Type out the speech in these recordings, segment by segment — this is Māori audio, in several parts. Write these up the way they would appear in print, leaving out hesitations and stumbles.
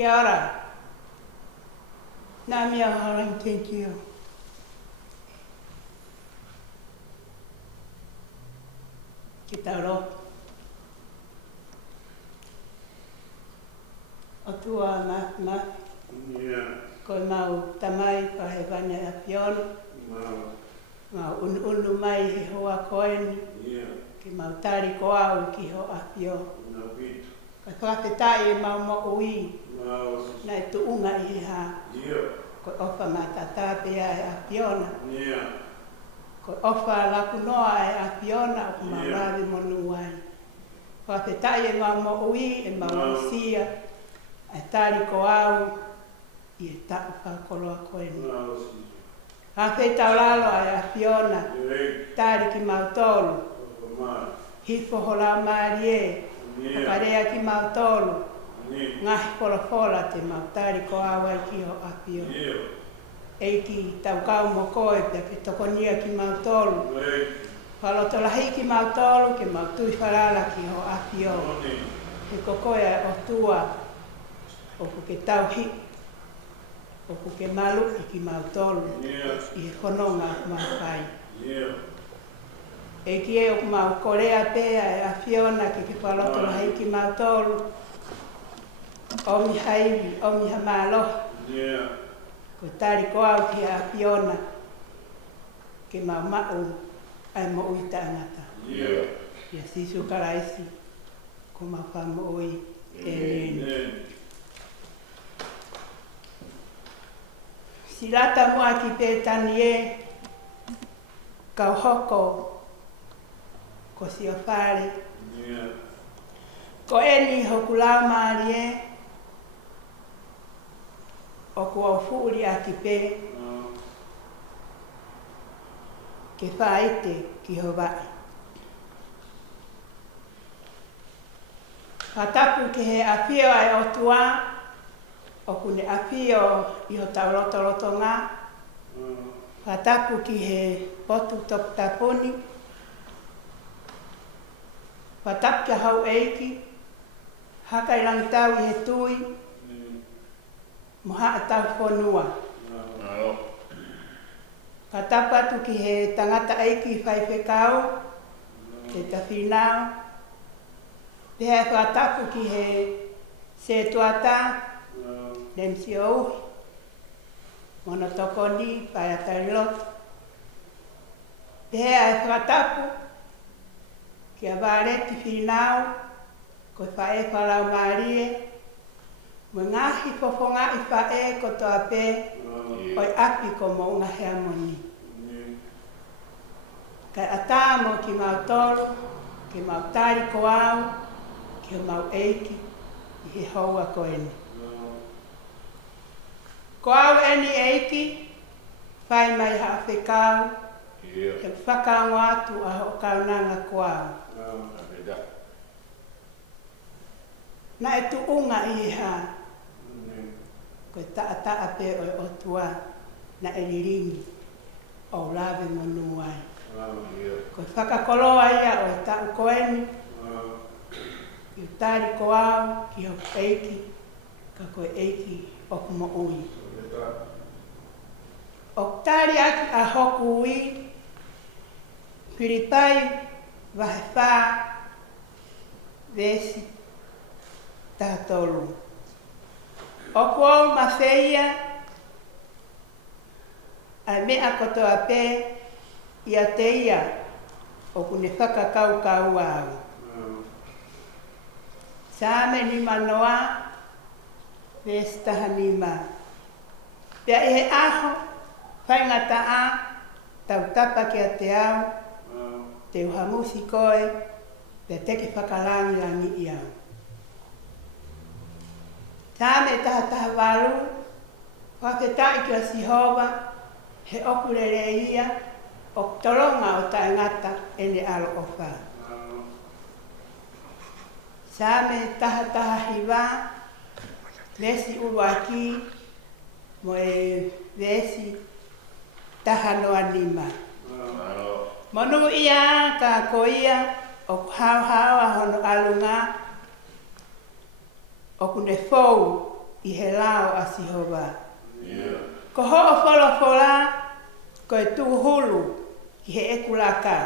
Kia ora. Nā mea harang thank you. Ki taro. O tua ma. Koe mau tamai pahe wane a piona. Mau unu mai i hoa koeni. Ki mau tari ko au ki ho a piona. Ka whawhetai e mau mo ui. Na e tuunga i ha. Ko ofa matata pia e a piona. Ko ofa la kunoa e a piona o kuma ravi monu ai. Whawhetai e mau mo ui e mau sia. E tari ko au i e tapu whakoloa koeni. Hawhei tau lalo ai a piona. Tari ki mau tolu. Hifo hola maari e. Hakarea ki mau tolu. Ngahi fola te mau tari ko au ai ki ho a piona. Eiki tau kau mo koe pia ki tokonia ki mau tolu. Whaloto lahi ki mau tolu ki mau tui whalala ki ho a piona. He kokoea o tua. Oku ke tau hi. Oku ke malu i ki mau tolu. I he whanonga mau kai. Eiki e oku mau korea pea e a Fiona ki whaloto lahi ki mau tolu. Omi haiwi, omi hamaloha. Ko tari ko au ki a Fiona. Ke mau mau ai mo ui taangata. Ia sisu karaisi. Ko mau wha mo ui. Amen. Silata mua ki pētani e. Kau hoko. Ko si o whare. Ko eni hoku lau maari e. O ku au fuuri a ki pē. Ke whaite ki ho vai. Hatapu ki he awhio ai o tua. O ku ne awhio i ho tau roto ngā. Hatapu ki he potu topu taponi. Hatapu ki hau eiki. Hakai rangi tau i he tui. Moha a tau whonua. Ka tapatu ki he tangata eiki whai whekau. Te tawhinau. Pehea whatapu ki he se tuata. Nemsi o uhi. Mono tokoni, pai a tariloto. Pehea e whatapu. Ki a vāreti whinau. Ko whae whalau maarie. Mo ngahi fofonga i whae ko toa pē. Oi api ko mo unga hea moni. Kai atamo ki mau tolu. Ki mau tari ko au. Ki mau eiki. I he houa ko eni. Ko au eni eiki. Whai mai haa whekau. He whakao atu a ho kaunanga ko au. Na e tu unga i haa. Ko taa pe o tua na e liringi o lawe monu ai. Ko whakakoloa ia o tau koeni. Ki tari ko au ki ho eiki. Ka koe eiki o kumo ui. O tari aki a hoku ui. Piripai wahe wha. Vesi tātolu. O kuau mawheia, ai mea kotoa pē, ia te ia, o kune whakakau kau au. Sāme ni manoa, vestaha ni ma. Pea e he aho, whaingata a, tau tapa ki a te au, te uhamusi koe, pea teke whakalangi langi i au. Tāme taha waru, whawhetai ki a Sihova, he okurere ia, o toronga o taengata ene alo o wha. Tāme taha hiwa, vesi uruaki, mo e vesi taha noa nima. Monu ia ka koia, o hau a hono alunga, o kune fou i he lao a Sihova. Ko ho'o wholofola, ko e tūhulu ki he ekulaka.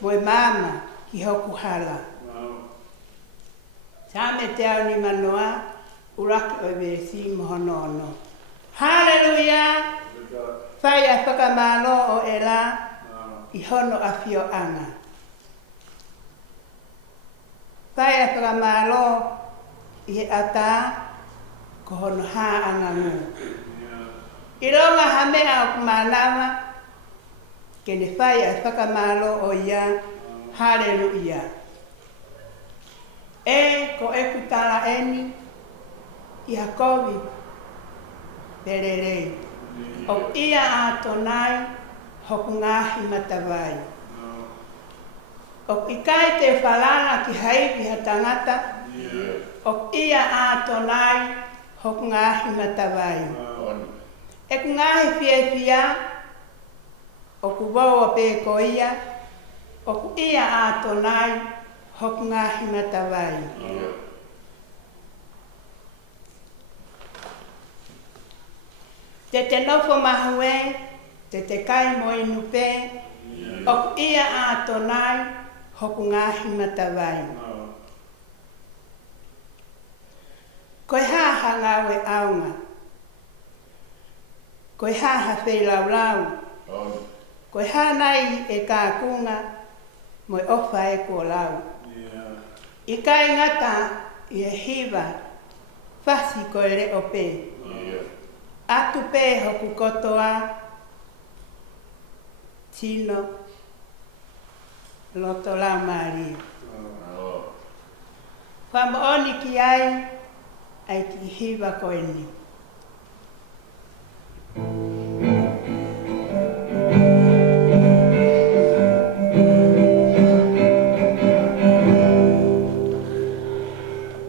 Mo e mama ki hoku hala. Tāme te au ni manoa, uraki o vesi mohono ono. Hallelujah! Whai a whakamalo o e la, i hono a whio anga. Whai a whakamalo i he ata, ko hono hā anga ngu. I ronga ha mea o kumanawa, ke ne whai a whakamalo o ia, hallelujah. E ko e kutala eni, i ha kovi, pererei. O ia a tonai, hoku ngahi matawai. O i kai te whalana ki haiwi ha tangata, o ia a tonai, hoku ngahi matawai. E ku ngahi whia, o ku waua pe ko ia, o ku ia a tonai, hoku ngahi matawai. Te nofo mahue, te kai mo inu pe, o ku ia a tonai, hoku ngahi matawai. Koe haha ngawe aunga. Koe haha whei lau. Koe hanai e kākunga, mo e ofa e kua lau. I kai ngata i e hiva, whasi koe reo pe. Atu pe hoku kotoa, tino, loto lau maari. Whamooni ki ai ki hiva koe ni.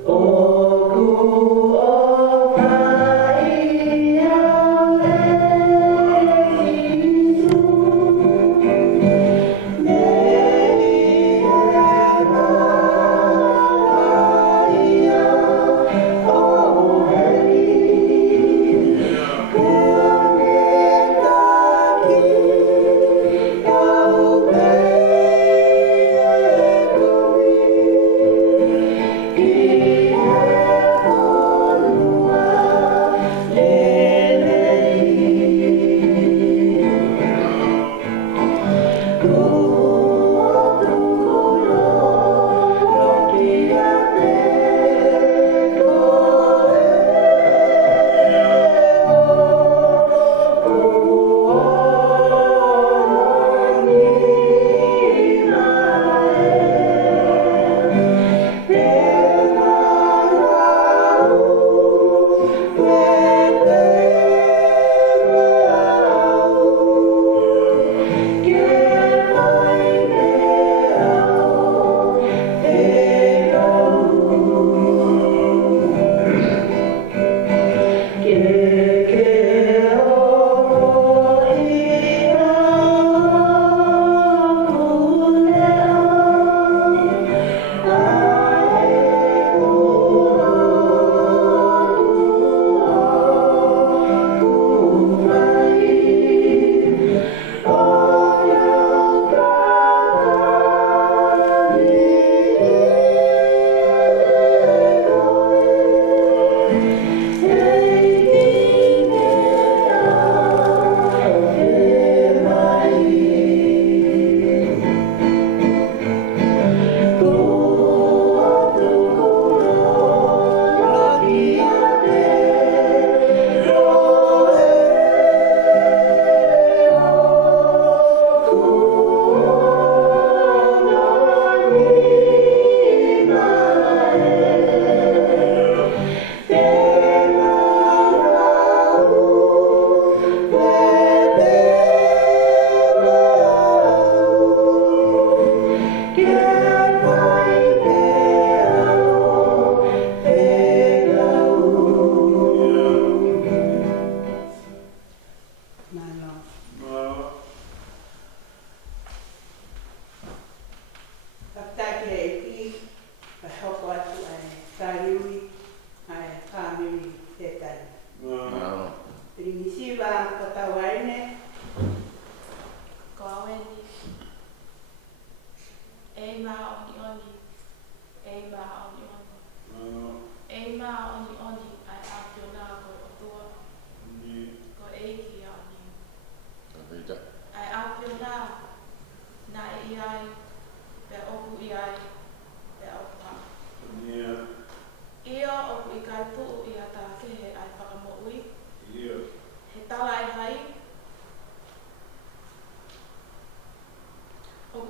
Oh,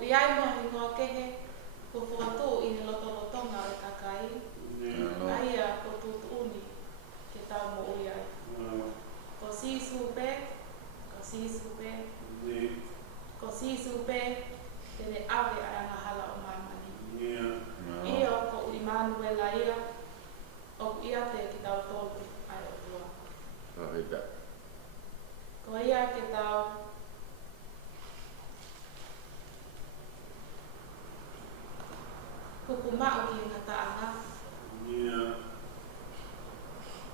iai mo i ngā kehe ko whuatu i he lototonga e kakai. Aia ko tutuuni ke tau mo ui ai. Ko sisu pe, ko sisu pe, tene awe ai anga hala o mai mani. Ia ko Immanuela ia, o ia te ki tau tolu ai o tua. Ko ia ke tau kukumau ki ngata anga.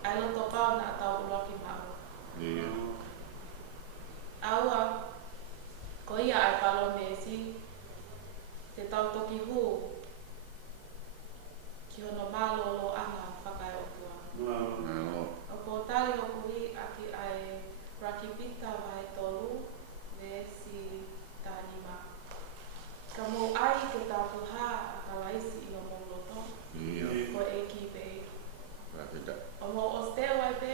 Ai loto pau na tau ulo ki mau. Aua, ko ia ai palo nesi, te tau toki hu, ki hono malolo anga whakai o tua. O ko tali o kui aki ai rakipita vai tolu, me si tanima. Ka mo ai ke tau tuha a kalaisi i o moloto, ko e ki pe. O mo o steo ai pe,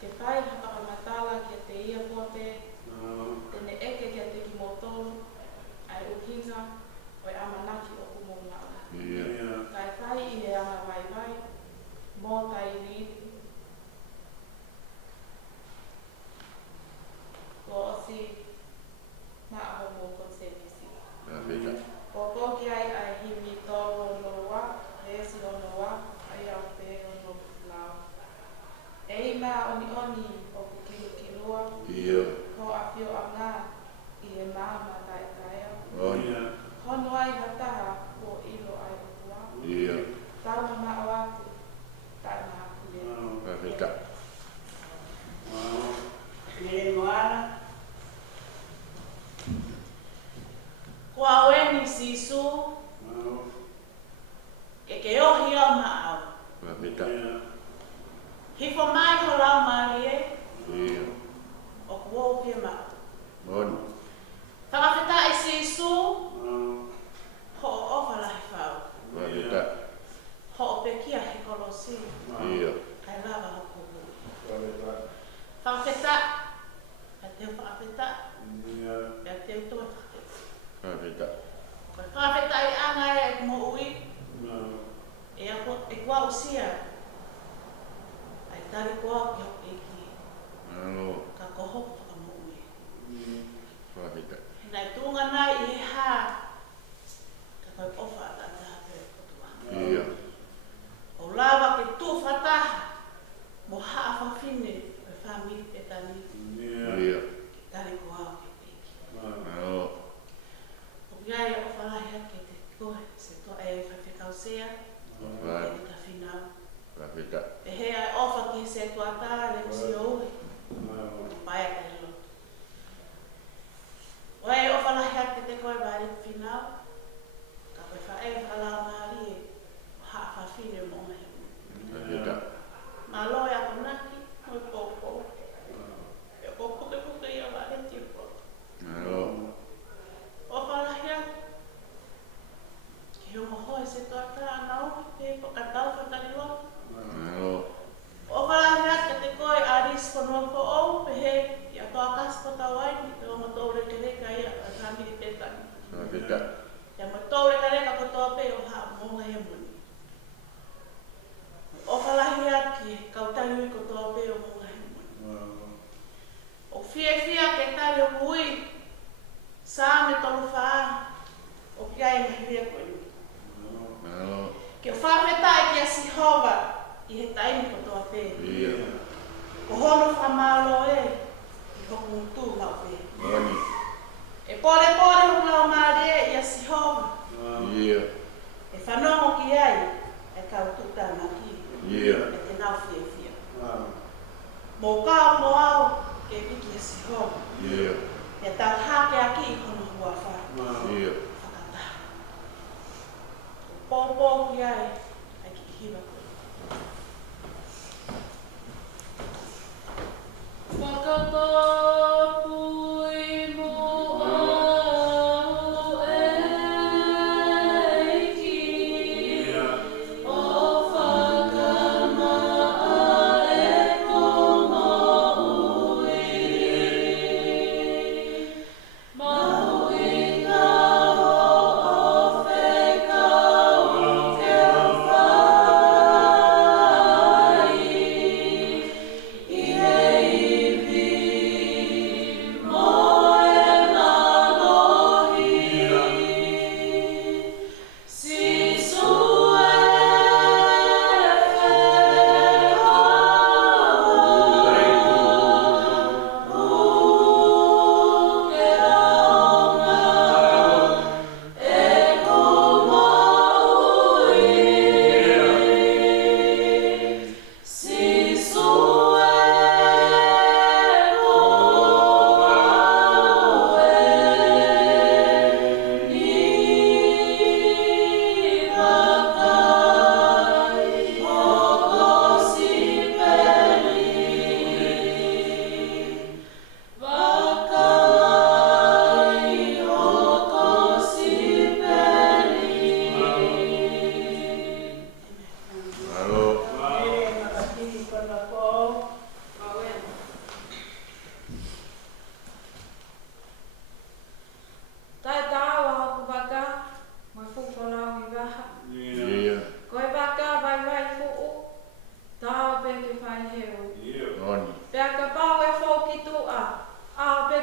te pai hapa a matala ki te ia pua pe, tene eke ki te ki motolu, ai uhinga, o e amanaki o kumongala. Kai pai i he anga vai vai, mō tai riri. Ko osi, ma aho mō konsenisi. Ko koki ai himi tōru o noa, esi o noa, ai au pe o no lau. Ei mā oni o kukilukilua, ko a whio a ngā i e māma tai taia. Hono ai hataha ko ilo ai o tua. Tauma mā o atu, tai mā kuia. Nere moana. Ko aweni sisu, ke ohi o mao. Hifo mai ko lau marie, o kuo pia mao. Whakawhita i sisu, ho o ofa lahi whau. Ho o pekia he kolosi, ai lava ho kuhu. Whakawhita, a teo whakawhita, a teo toa whakawhita. Whakawhita i anga e mo ui, e kua usia, ai tari kua ki hoki eki, ka koho whakamu ui. Nai tunga nai i he hā, ka koe ofa a tata pe kotua. O lawa ke tū whataha, mo haa whawhine, e whami e tani, tari kua o ke eki. O iai o whalahi ake te koe, se toa e whawhikau sea, e ka whinau. E he ai ofa ki se toa tā, le usi o ui, pai a te loto. O e o whalahi ake te koe vai le whinau, ka koe whae whalau maari e haa whawhine mo me he. Ma loe a konaki, mo e pōpō. E o puke i a wale ti o pōpō. O whalahi ake, ki hongo hoe se toa tā anau, pe po katau whatari loto. O whalahi ake te koe a risko no po au, pe he i a toa kaspo tau ai, ni te ongo tau reka reka ia, a tāmiri pētani. Ia mo tau reka ko toa pe o haa monga he muni. O whalahi ake, kau tari ko toa pe o monga he muni. O fia ke tari o mui, sā me tolu whaa, o kia e mahi rea koe nui. Ke o whawhetai ki a Sihova, i he taimi ko toa pe. Ko hono whamalo e, i hoku mutu lau pe. E pore hoku lau maare i a Sihova. E whanongo ki ai, e kau tuta na ki. E te nau fia. Mō kau mo au, ke piki a Sihova. E tau hake a ki i hono hua wha. Whakata. Pōpō ki ai, ai ki hiwa koe. Whakatapui mo au eiki, o whakamaa e komo ui.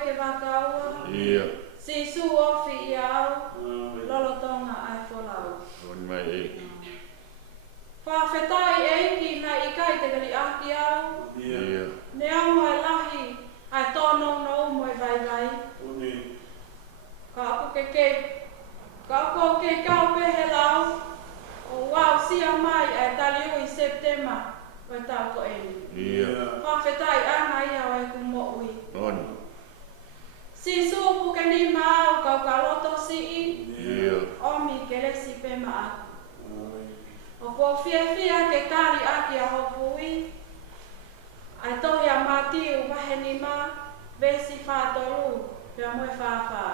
ke wakaua. Si su ofi iau. Lolo tonga ai wholau. Whawhetai eiki na i kai te gari aki au. Ne au ai lahi ai tōno no umoi vai vai. Ka aku ke kau pehe lau. O wau sia mai ai tali ui September. Wai tau ko eni. Whawhetai anga ia wai ku mo ui. Si supu ke ni mau kau ka loto si i. Omi ke resi pema aku. O ko fia ke kari aki a hopu ui. Ai tohi a matiu wahe ni ma. Vesi whātolu. Pea moe whāwha.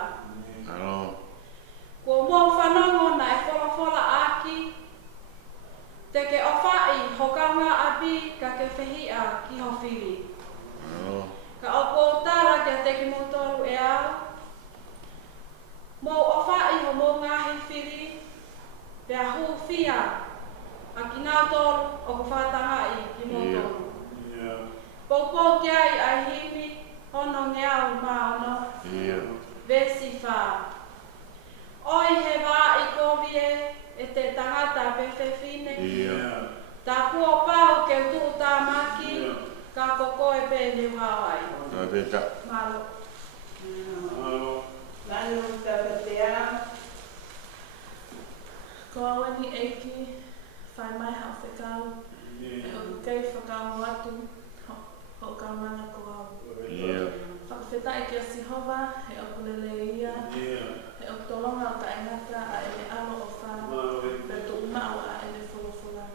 Ko mō whanongo na e whola aki. Te ke awhai hokaunga api ka ke whehia ki howhiri. Ka opo tāra kia te ki motoru e au. Mō awhai ho mō ngahi whiri. Pea hu whia. A ki nā tōru o ku whātangai ki motoru. Pōpō kia i ai himi. Hono ngeau maono. Vesi whā. Oi he wā i kovie. E te tangata pewhewhine. Tā kua pau ke utu tā maki. Ka koko e pē ni whawai. Malo. Lanu tapatea. Ko awani eiki. Whai mai hao whekau. E o kei whakau atu. Ho kau mana ko au. Whakawhetai ki a Sihova. He o kulele ia. He o tolonga o ka engata a ele alo o whā. Peto umau a ele wholawhola.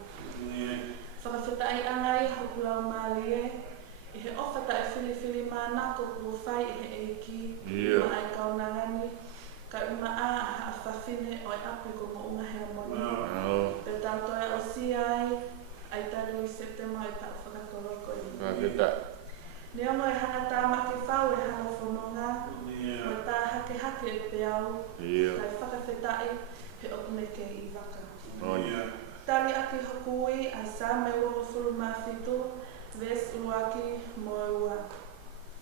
Whakawhetai anga i hoku lau mālie. I he ofata e whili mānako kua whai i he eiki. Ma ai kaunangani. Ka uma a ha whawhine o i api ko mo unga hea moni. Pe tautoe o si ai. Ai tari i September i tau whakatoroko i. Ni ongo e hana tā maki whau e hana whanonga. O tā hake e te au. Kai whakawhetai he okune ke i waka. Tari aki hokui ai sā me ua furu mawhitu. Ves uaki mo ua.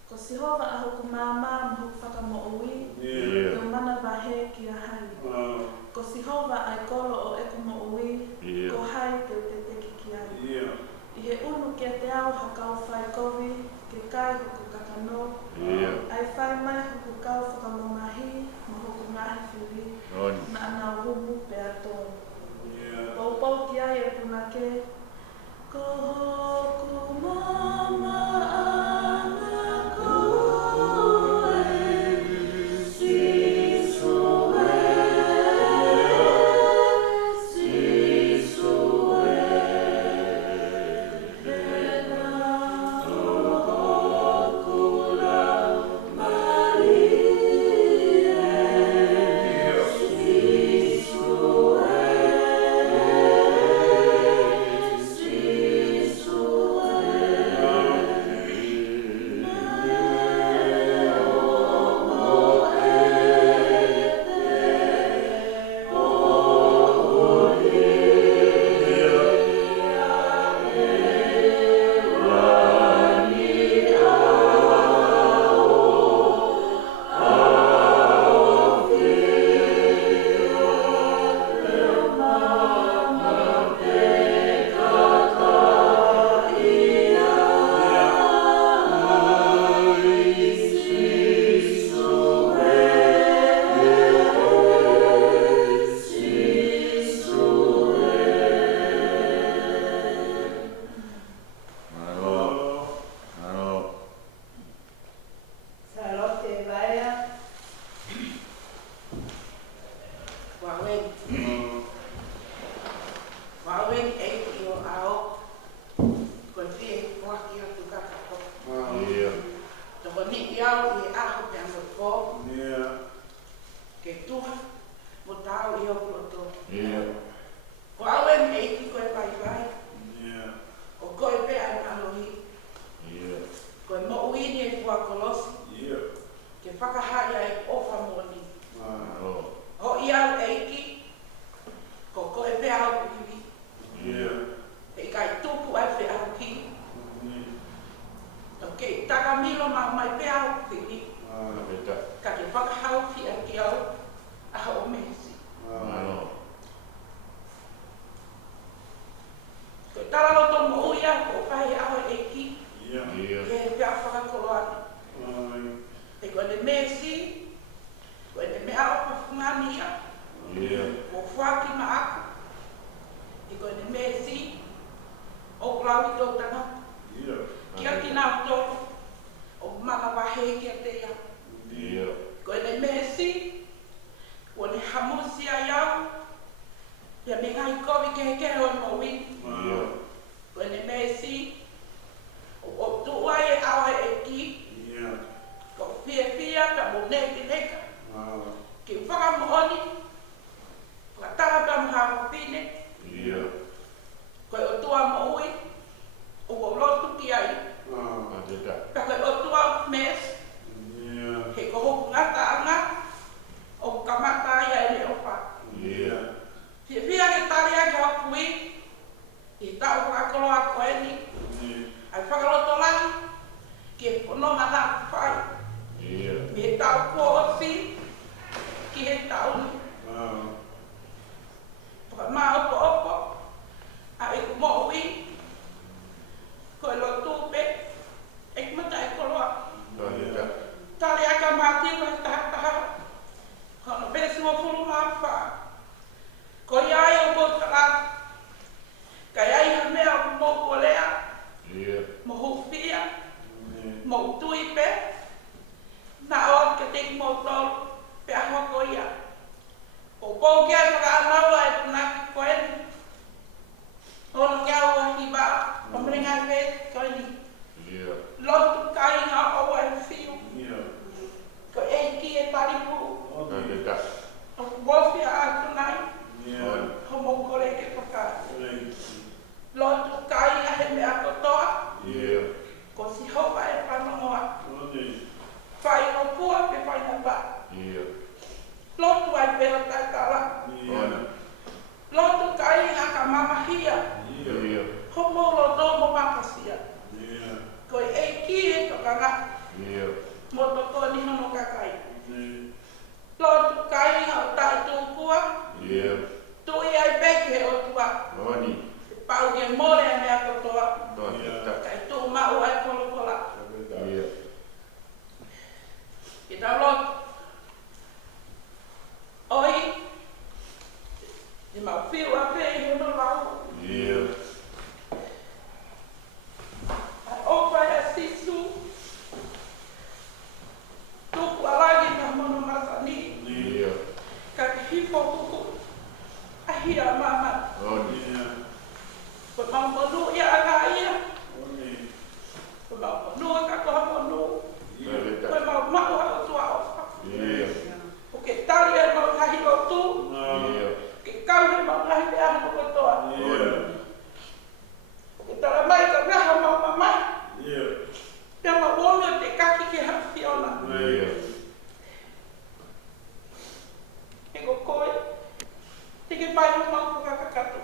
Ko Sihova a hoku māmā mo hoku whakamo ui. Teo mana wahe ki a hai. Ko Sihova ai kolo o eku mo ui. Ko hai teo te teki ki ai. I he unu kia te au hakau whai kovi. Ke kai hoku kakano. Ai whai mai hoku kau whakamomahi. Mo hoku ngahi whiri. Na ana rumu pe ato. Pau ki ai e punake. Ko hoku mama ana koe. mesi, koe ne mea o pafungania, o whaki ma aku, i koe ne mesi, o klau i tō tanga, kia ki nā tō, o mana wahe kia te ia. Koe ne mesi, o ne hamusia iau, ia me ngai kovi ke o no wini. Koe ne mesi, o tua e awa e ki, ko fia ka mo neki neka, ki whakamooni, whakatahata mga pine, koe o tua mo ui, o lotu ki ai, ka koe o tua mes, he ko hoku ngata anga, o kamata ia e le opa. Fia ke tari a ka kui, i tau whakakolo a koe ni, ai whakaloto langi, ki e whanonga nā whai. Mi he tau kōsi, ki he tau ni. Whaka opo, a e ku mo ui, ko e lo tūpe, e kumata e koloa. Tari a ka māti wa taha, kono pēsi mo furu mā wha. Ko iai o kōtara, ka iai ha mea o mō kolea, mo hupia, mo tuipe, na o ke teki mo tolu, pe a hoko ia. O kōkia whaka anaua e punaki koeni. Ono kia ua hiba, o mringa e koeni. Lotu kai ngā oa e whiu. Ko e ki e taripu. O wofia a tunai. Ho mo kore ke whaka. Lotu kai a he mea kotoa. Ko si hopa e whanongoa. Whai no pua pe whai na ba. Lotu ai pera taitara. Lotu kai a ka mamahia. Ho mo loto mo makasia. Ko e ki e tokanga. Mo toko ni hono kakai. Lotu kai a o tai tūpua. Tui ai peke o tua. Pau ke more a mea kotoa. Kai tū mau ai kolokola. Ki tau lotu. Oi. I mau whiu a pēi hono lau. Ai opa e sisu. Tuku alagi na mono masani. Ka ki hifo kuku. Ahia mama. Ko mau monu ia aga ia. Ko mau monu ka koha monu. Ko mau mau a tua ofa. O ke tari e mau kahi lotu. Ke kau e mau kahi te aho kotoa. O ke tara mai ka raha mau mama. Pea mau ono te kaki ke hawhiona. E ko koe. Te ke pai o mau kukakakato.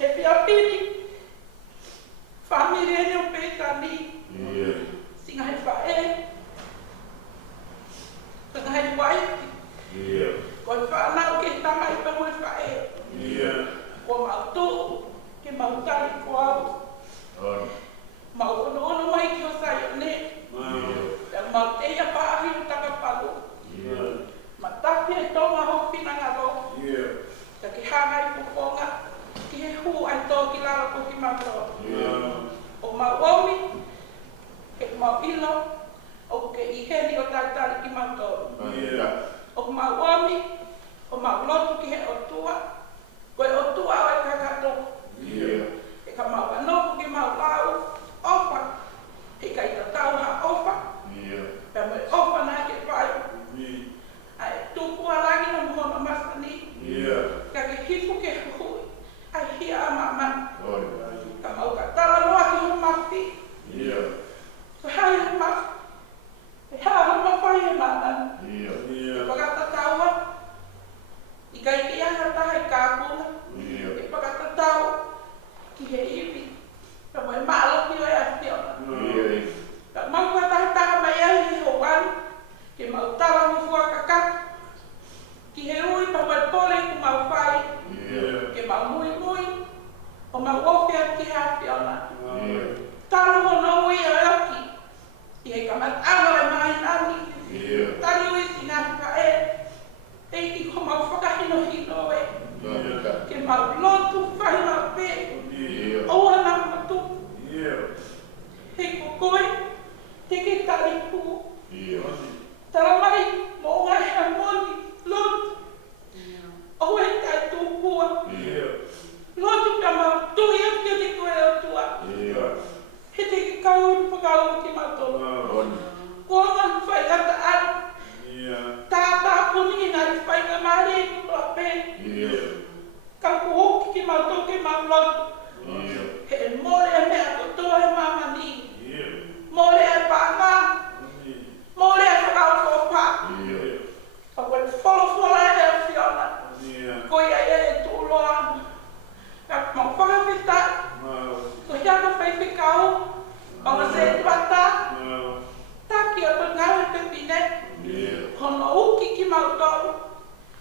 He pia pini. Family e neo pētani. Singa he whae. Singa he waiti. Ko i whanau ke tama i pangu e whae. Ko mau tū, ke mau tari ko au. Mau ono mai ki o sai o ne. Pea mau te ia paahi o taka palu. Ma tapi e tonga hoki na ngaro. Ka ke hanga i puponga. Ki he hu ai tō ki lara ko ki mato. O mau omi, ke mau ilo, o ke iheni o taitari ki mato. O mau omi, o mau lotu ki he o tua, koe o tua o e kakato. E ka mau anopu ki mau lau, ofa, he ka ita tau ha ofa, pea me ofa na ke whai. Ai tupu alangi na muhona masani, ka ke hifu ke hui. Ai hia a mama. Ka mau ka tala noa ki ho mafi. Ko hai ho mafi. E haa ho mawhai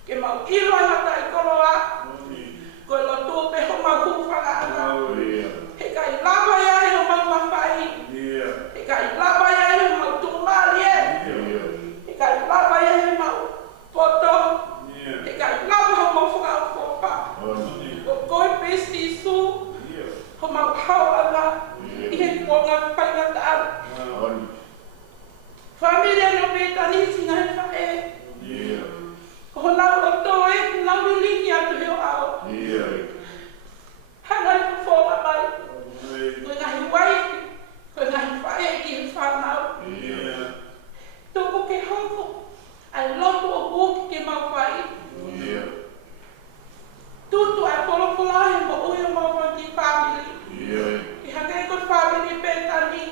ke mau ilo ana tai koloa ko lo tu pe ho mau hu whanga ana he kai lava ia he ho mau mawhai he kai lava ia he mau tumali he kai lava ia he mau poto he kai lava ho mau whanga upopa ko koi pesti su ho mau hau ana i he kuonga whainga taan familia no me tani singa he whae ko nau o toe, nau ni lingi atu heo ao. Hanga i whonga mai. Koe ngahi waifi, koe ngahi whae ki he whanau. Toko ke hoko, ai loto o buki ke mau whai. Tutu ai polopola he mo ui o mau whai ki family. Ki hanga e koe family petani.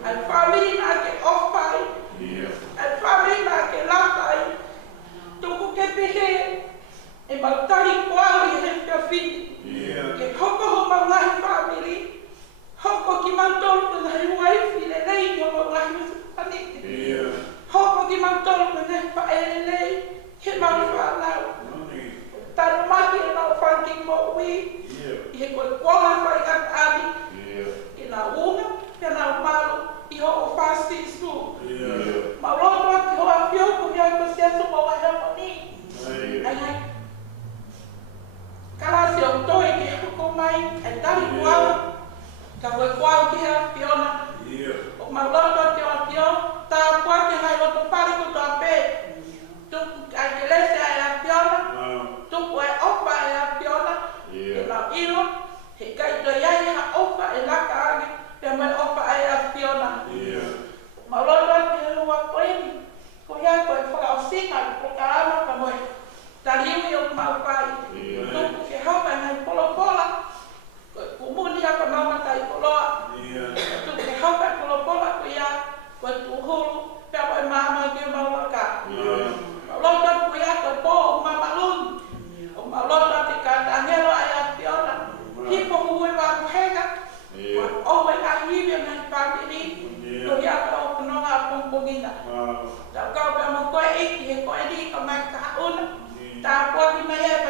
Ai family na ke ofai. Ai family na ke latai. Toko ke pehe, e mautari koau i he pia whini. Ke hoko ho mau ngahi family, hoko ki mautoro ko ngahi waifi le lei o mau ngahi musupani. Hoko ki mautoro ko ngahi pae le lei, he mau whanau. Tanu maki e mau whanki mo ui, i he koe kuonga whai ngat ali. I nga unga, ke nga malu, i ho o fasti su. Mau roto ati ho a pio ko mea ko siasu mo wa hea moni. Ai. Kalasi o toi ke hoko mai, e tari kuau. Ka koe kuau ki hea piona. O mau roto ati o a pio, ta kua ke hai roto pari ko toa pe. Tuku ai ke lese ai a piona. Tuku ai opa ai a piona. E lau iro, he kai to iai ha opa e laka agi, pe mai opa ai a piona. Malolo ati he rua koeni, ko hea koe whakaosinga i pokarama ka moe tariwi o maupai. Tuku ke hauka ngai polopola, koe kumuni haka mamata i poloa. Tuku ke hauka i polopola ko ia, koe tuhuru, pia moe mama ki o maulaka. Malolo ati ko ia koe po o mamalun, o malolo ati ka tangelo ai a piona. Hipo huwe wa kuhega, owe ka hiwi o ngai family. Ko ia ka o punonga a pongpongina. Tau kau pia mo koe iki he koe di ka mai ka hauna. Tā kua ki mai e